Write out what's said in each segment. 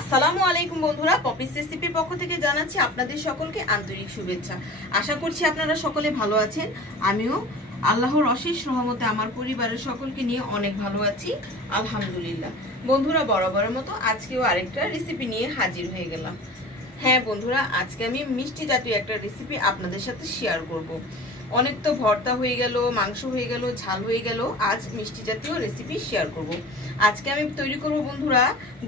আসসালামু আলাইকুম বন্ধুরা, পপিস রেসিপির পক্ষ থেকে জানাচ্ছি আপনাদের সকলকে আন্তরিক শুভেচ্ছা। আশা করছি আপনারা সকলে ভালো আছেন। আমিও আল্লাহর অশেষ রহমতে আমার পরিবারের সকলকে নিয়ে অনেক ভালো আছি, আলহামদুলিল্লাহ। বন্ধুরা, বরাবরের মতো আজকেও আরেকটা রেসিপি নিয়ে হাজির হয়ে গেলাম। হ্যাঁ বন্ধুরা, আজকে আমি মিষ্টি জাতীয় একটা রেসিপি আপনাদের সাথে শেয়ার করব। অনেক তো ভর্তা হয়ে গেল, মাংস হয়ে গেল, ঝাল হয়ে গেল, আজ মিষ্টি জাতীয় রেসিপি শেয়ার করব। আজকে আমি তৈরি করব বন্ধুরা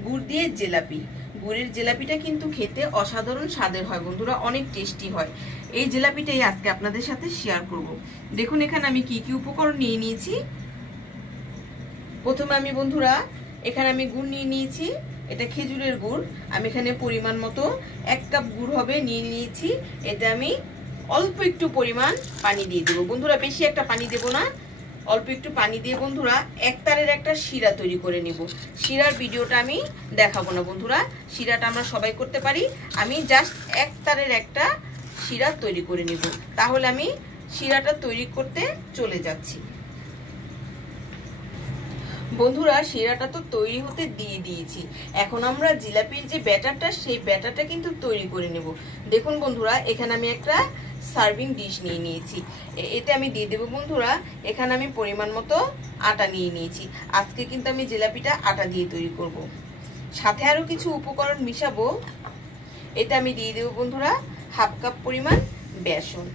গুড় দিয়ে জিলাপি। গুড়ের জিলাপিটা কিন্তু খেতে অসাধারণ স্বাদের হয় বন্ধুরা, অনেক টেস্টি হয়। এই জিলাপিটাই আজকে আপনাদের সাথে শেয়ার করব। দেখুন এখানে আমি কি কি উপকরণ নিয়ে নিয়েছি। প্রথমে আমি বন্ধুরা এখানে আমি গুড় নিয়ে নিয়েছি, এটা খেজুরের গুড়। আমি এখানে পরিমাণ মতো 1 কাপ গুড় হবে নিয়ে নিয়েছি। এটা আমি অল্প একটু পরিমাণ পানি দিয়ে দেবো বন্ধুরা, বেশি একটা পানি দেব না, অল্প একটু পানি দিয়ে বন্ধুরা একতারের একটা শিরা তৈরি করে নিব। শিরার ভিডিওটা আমি দেখাবো না বন্ধুরা, শিরাটা আমরা সবাই করতে পারি। আমি জাস্ট একতারের একটা শিরা তৈরি করে নিব। তাহলে আমি শিরাটা তৈরি করতে চলে যাচ্ছি। বন্ধুরা শিরাটা তো তৈরি হতে দিয়ে দিয়েছি, এখন আমরা জিলাপির যে ব্যাটারটা সেই ব্যাটারটা কিন্তু তৈরি করে নেব। দেখুন বন্ধুরা এখানে আমি একটা সার্ভিং ডিশ নিয়ে নিয়েছি, এতে আমি দিয়ে দেবো বন্ধুরা। এখানে আমি পরিমাণ মতো আটা নিয়ে নিয়েছি। আজকে কিন্তু আমি জিলাপিটা আটা দিয়ে তৈরি করব। সাথে আরও কিছু উপকরণ মিশাবো। এটা আমি দিয়ে দেবো বন্ধুরা 1/2 কাপ পরিমাণ বেসন।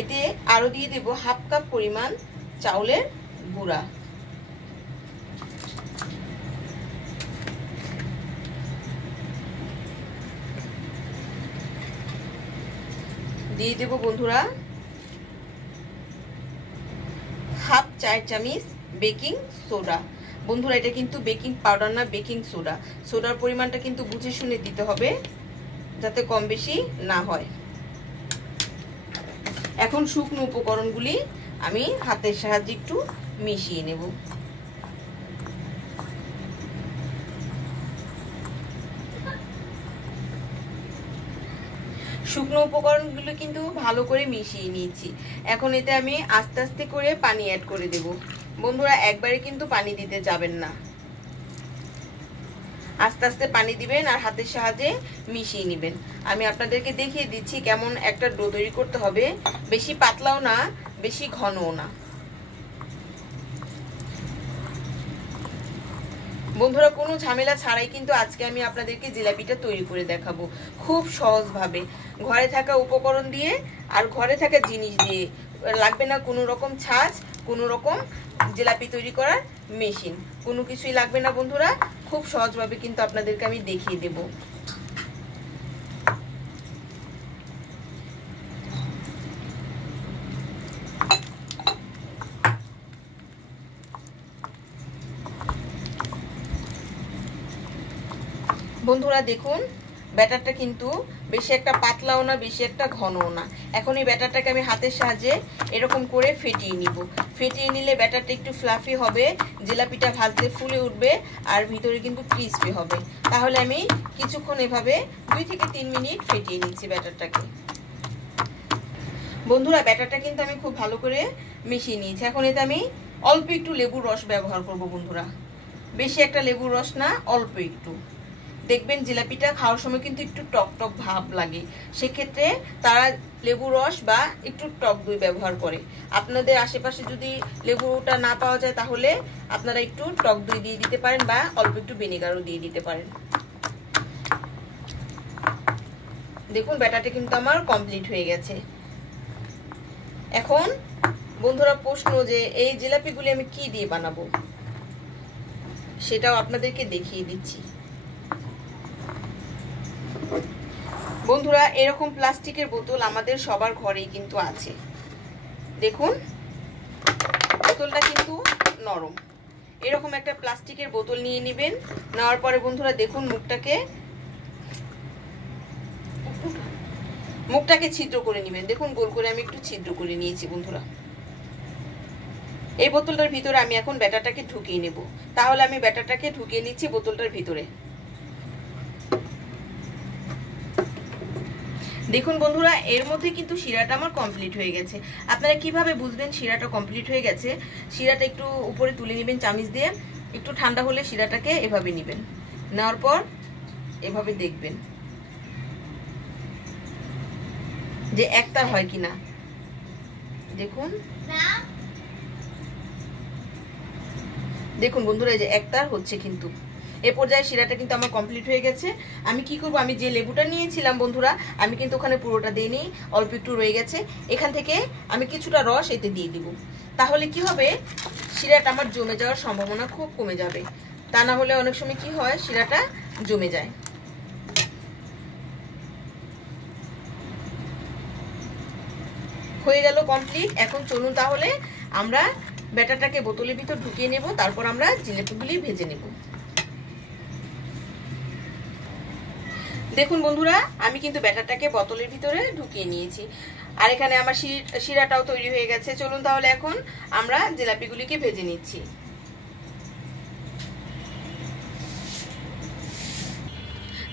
এতে আরও দিয়ে দেবো 1/2 কাপ পরিমাণ চাউলের গুঁড়া। দিয়ে দেব বন্ধুরা 1/2 চায়ের চামচ বেকিং সোডা। বন্ধুরা এটা কিন্তু বেকিং পাউডার না, বেকিং সোডা। সোডার পরিমাণটা কিন্তু বুঝে শুনে দিতে হবে, যাতে কম বেশি না হয়। এখন শুকনো উপকরণগুলি আমি হাতের সাহায্যে একটু মিশিয়ে নেব। শুকনো উপকরণগুলো কিন্তু ভালো করে মিশিয়ে নিয়েছি। এখন এতে আমি আস্তে আস্তে করে পানি অ্যাড করে দেব বন্ধুরা, একবারে কিন্তু পানি দিতে যাবেন না, আস্তে আস্তে পানি দিবেন আর হাতের সাহায্যে মিশিয়ে নেবেন। আমি আপনাদেরকে দেখিয়ে দিচ্ছি কেমন একটা ডো তৈরি করতে হবে, বেশি পাতলাও না বেশি ঘনও না। বন্ধুরা কোনো ঝামেলা ছাড়াই কিন্তু আজকে আমি আপনাদেরকে জিলাপিটা তৈরি করে দেখাবো, খুব সহজভাবে, ঘরে থাকা উপকরণ দিয়ে আর ঘরে থাকা জিনিস দিয়ে। লাগবে না কোনো রকম ছাঁচ, কোনো রকম জিলাপি তৈরি করার মেশিন, কোনো কিছুই লাগবে না বন্ধুরা। খুব সহজভাবে কিন্তু আপনাদেরকে আমি দেখিয়ে দেব। বন্ধুরা দেখুন ব্যাটারটা কিন্তু বেশি একটা পাতলাও না বেশি একটা ঘনও না। এখন এই ব্যাটারটাকে আমি হাতের সাহায্যে এরকম করে ফেটিয়ে নিব। ফেটিয়ে নিলে ব্যাটারটা একটু ফ্লাফি হবে, জিলাপিটা ভাজতে ফুলে উঠবে আর ভিতরে কিন্তু ক্রিস্পি হবে। তাহলে আমি কিছুক্ষণ এভাবে 2 থেকে 3 মিনিট ফেটিয়ে নিচ্ছি ব্যাটারটাকে। বন্ধুরা ব্যাটারটা কিন্তু আমি খুব ভালো করে মিশিয়ে নিয়েছি। এখন এতে আমি অল্প একটু লেবুর রস ব্যবহার করব বন্ধুরা, বেশি একটা লেবুর রস না, অল্প একটু। দেখবেন জিলাপিটা খাওয়ার সময় কিন্তু একটু টক টক ভাব লাগে, সেক্ষেত্রে তারা লেবু রস বা একটু টক দই ব্যবহার করে। আপনাদের আশেপাশে যদি লেবুটা না পাওয়া যায় তাহলে আপনারা একটু টক দই দিয়ে দিতে পারেন বা অল্প একটু ভিনেগারও দিয়ে দিতে পারেন। দেখুন ব্যাটারটা কিন্তু আমার কমপ্লিট হয়ে গেছে। এখন বন্ধুরা প্রশ্ন যে এই জিলাপিগুলি আমি কি দিয়ে বানাবো সেটাও আপনাদেরকে দেখিয়ে দিচ্ছি। বন্ধুরা এরকম প্লাস্টিকের বোতল আমাদের সবার ঘরেই কিন্তু আছে। দেখুন বোতলটা কিন্তু নরম। এরকম একটা প্লাস্টিকের বোতল নিয়ে নেবেন। নেওয়ার পরে বন্ধুরা দেখুন মুখটাকে ছিদ্র করে নেবেন। দেখুন গোল করে আমি একটু ছিদ্র করে নিয়েছি বন্ধুরা। এই বোতলটার ভিতরে আমি এখন ব্যাটারটাকে ঢুকিয়ে নেব। তাহলে আমি ব্যাটারটাকে ঢুকিয়ে নিচ্ছি বোতলটার ভিতরে। দেখুন বন্ধুরা এর মধ্যে কিন্তু শিরাটা আমার কমপ্লিট হয়ে গেছে। আপনারা কিভাবে বুঝবেন শিরাটা কমপ্লিট হয়ে গেছে? শিরাটা একটু উপরে তুলে নেবেন চামচ দিয়ে, একটু ঠান্ডা হলে শিরাটাকে এভাবে নেবেন, নেওয়ার পর এভাবে দেখবেন যে একতার হয় কিনা। দেখুন দেখুন বন্ধুরা, এই যে একতার হচ্ছে কিন্তু। এ পর্যায়ে শিরাটা কিন্তু আমার কমপ্লিট হয়ে গেছে। আমি কি করব, আমি যে লেবুটা নিয়েছিলাম বন্ধুরা, আমি কিন্তু ওখানে পুরোটা দিইনি, অল্প একটু রয়ে গেছে। এখান থেকে আমি কিছুটা রস এতে দিয়ে দিব। তাহলে কি হবে, শিরাটা আমার জমে যাওয়ার সম্ভাবনা খুব কমে যাবে। তা না হলে অনেক সময় কি হয়, শিরাটা জমে যায়। হয়ে গেল কমপ্লিট। এখন চলুন তাহলে আমরা ব্যাটারটাকে বোতলের ভিতর ঢুকিয়ে নেব, তারপর আমরা জিলাপিগুলি ভেজে নেব। দেখুন বন্ধুরা, আমি কিন্তু ব্যাটারটাকে বোতলের ভিতরে ঢুকিয়ে নিয়েছি, আর এখানে আমার শিরাটাও তৈরি হয়ে গেছে। চলুন তাহলে এখন আমরা জিলাপিগুলিকে ভেজে নিচ্ছি।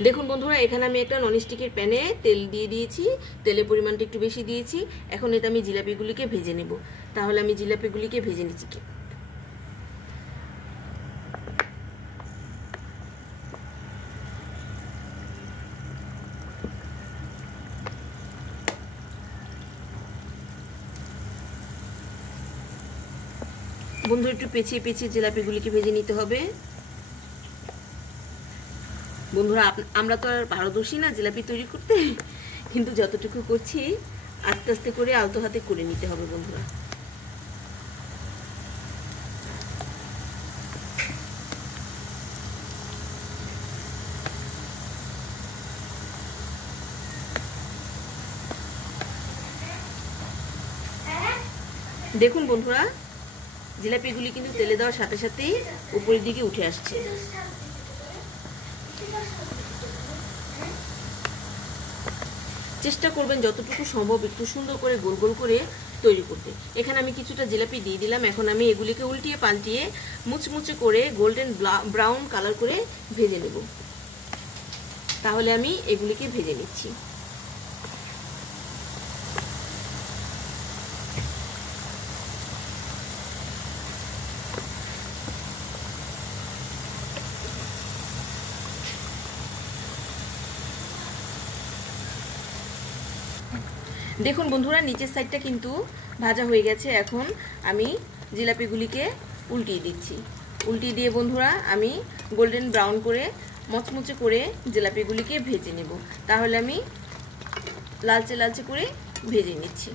দেখুন বন্ধুরা, এখানে আমি একটা ননস্টিকের প্যানে তেল দিয়ে দিয়েছি, তেলের পরিমাণটা একটু বেশি দিয়েছি। এখন এতে আমি জিলাপিগুলিকে ভেজে নেব। তাহলে আমি জিলাপিগুলিকে ভেজে নিচ্ছি। বন্ধু একটু পেঁচিয়ে পেঁচিয়ে জিলাপিগুলিকে ভেজে নিতে হবে। বন্ধুরা, আমরা তো আর পারদর্শী না জিলাপি তৈরি করতে, কিন্তু যতটুকু করছি আস্তে আস্তে করে আলতো হাতে করে নিতে হবে বন্ধুরা। দেখুন বন্ধুরা, জিলাপিগুলি কিন্তু তেলে দেওয়ার সাথে সাথেই উপরের দিকে উঠে আসছে। চেষ্টা করবেন যতটুকু সম্ভব একটু সুন্দর করে গোল গোল করে তৈরি করতে। এখানে আমি কিছুটা জিলাপি দিয়ে দিলাম। এখন আমি এগুলিকে উল্টিয়ে পাল্টিয়ে মুচমুচে করে গোল্ডেন ব্রাউন কালার করে ভেজে নেব। তাহলে আমি এগুলিকে ভেজে নিচ্ছি। দেখুন বন্ধুরা, নিচের সাইডটা কিন্তু ভাজা হয়ে গেছে। এখন আমি জিলাপিগুলিকে উল্টিয়ে দিচ্ছি। উল্টিয়ে দিয়ে বন্ধুরা আমি গোল্ডেন ব্রাউন করে মচমচে করে জিলাপিগুলিকে ভেজে নেব। তাহলে আমি লালচে লালচে করে ভেজে নিচ্ছি।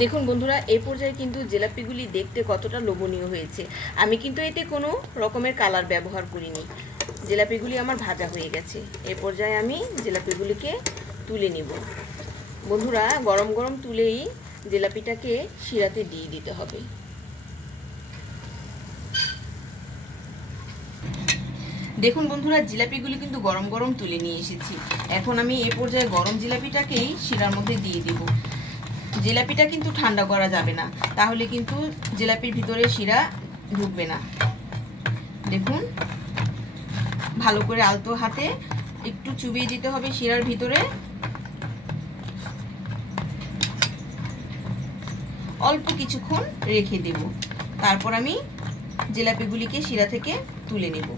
দেখুন বন্ধুরা, এই পর্যায়ে কিন্তু জিলাপিগুলি দেখতে কতটা লোভনীয় হয়েছে। আমি কিন্তু এতে কোনো রকমের কালার ব্যবহার করিনি। জিলাপিগুলি আমার ভাজা হয়ে গেছে। এই পর্যায়ে আমি জিলাপিগুলিকে তুলে নিব। বন্ধুরা, গরম গরম তুলেই জিলাপিটাকে শিরাতে দিয়ে দিতে হবে। দেখুন বন্ধুরা, জিলাপিগুলি কিন্তু গরম গরম তুলে নিয়ে এসেছি। এখন আমি এই পর্যায়ে গরম জিলাপিটাকেই শিরার মধ্যে দিয়ে দিব। জিলাপিটা কিন্তু ঠান্ডা করা যাবে না, তাহলে কিন্তু জিলাপির ভিতরে শিরা ঢুকবে না। দেখুন, ভালো করে আলতো হাতে একটু চুবিয়ে দিতে হবে শিরার ভিতরে। অল্প কিছুক্ষণ রেখে দেব, তারপর আমি জিলাপিগুলিকে শিরা থেকে তুলে নেব।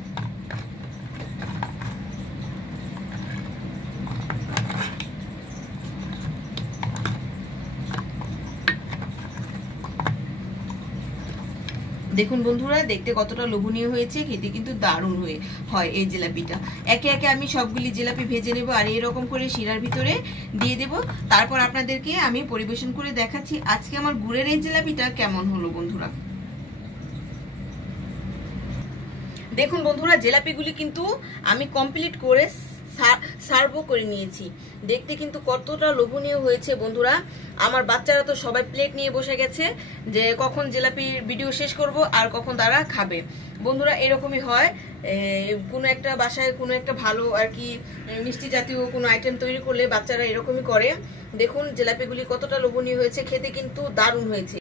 দেখুন বন্ধুরা, দেখতে কতটা লোভনীয় হয়েছে, খেতে কিন্তু দারুণ হয় এই জিলাপিটা। একে একে আমি সবগুলি জিলাপি ভেজে নেব আর এরকম করে শিরার ভিতরে দিয়ে দেব। তারপর আপনাদেরকে আমি পরিবেশন করে দেখাচ্ছি আজকে আমার গুড়ের এই জিলাপিটা কেমন হলো বন্ধুরা। দেখুন বন্ধুরা, জিলাপিগুলি কিন্তু আমি কমপ্লিট করে সার্ভও করে নিয়েছি। দেখতে কিন্তু কতটা লোভনীয় হয়েছে বন্ধুরা। আমার বাচ্চারা তো সবাই প্লেট নিয়ে বসে গেছে যে কখন জিলাপির ভিডিও শেষ করব আর কখন তারা খাবে। বন্ধুরা, এরকমই হয়, কোনো একটা বাসায় কোনো একটা ভালো আর কি মিষ্টি জাতীয় কোনো আইটেম তৈরি করলে বাচ্চারা এরকমই করে। দেখুন জিলাপিগুলি কতটা লোভনীয় হয়েছে, খেতে কিন্তু দারুণ হয়েছে।